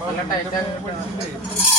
നല്ല ടൈറ്റ് ആക്കി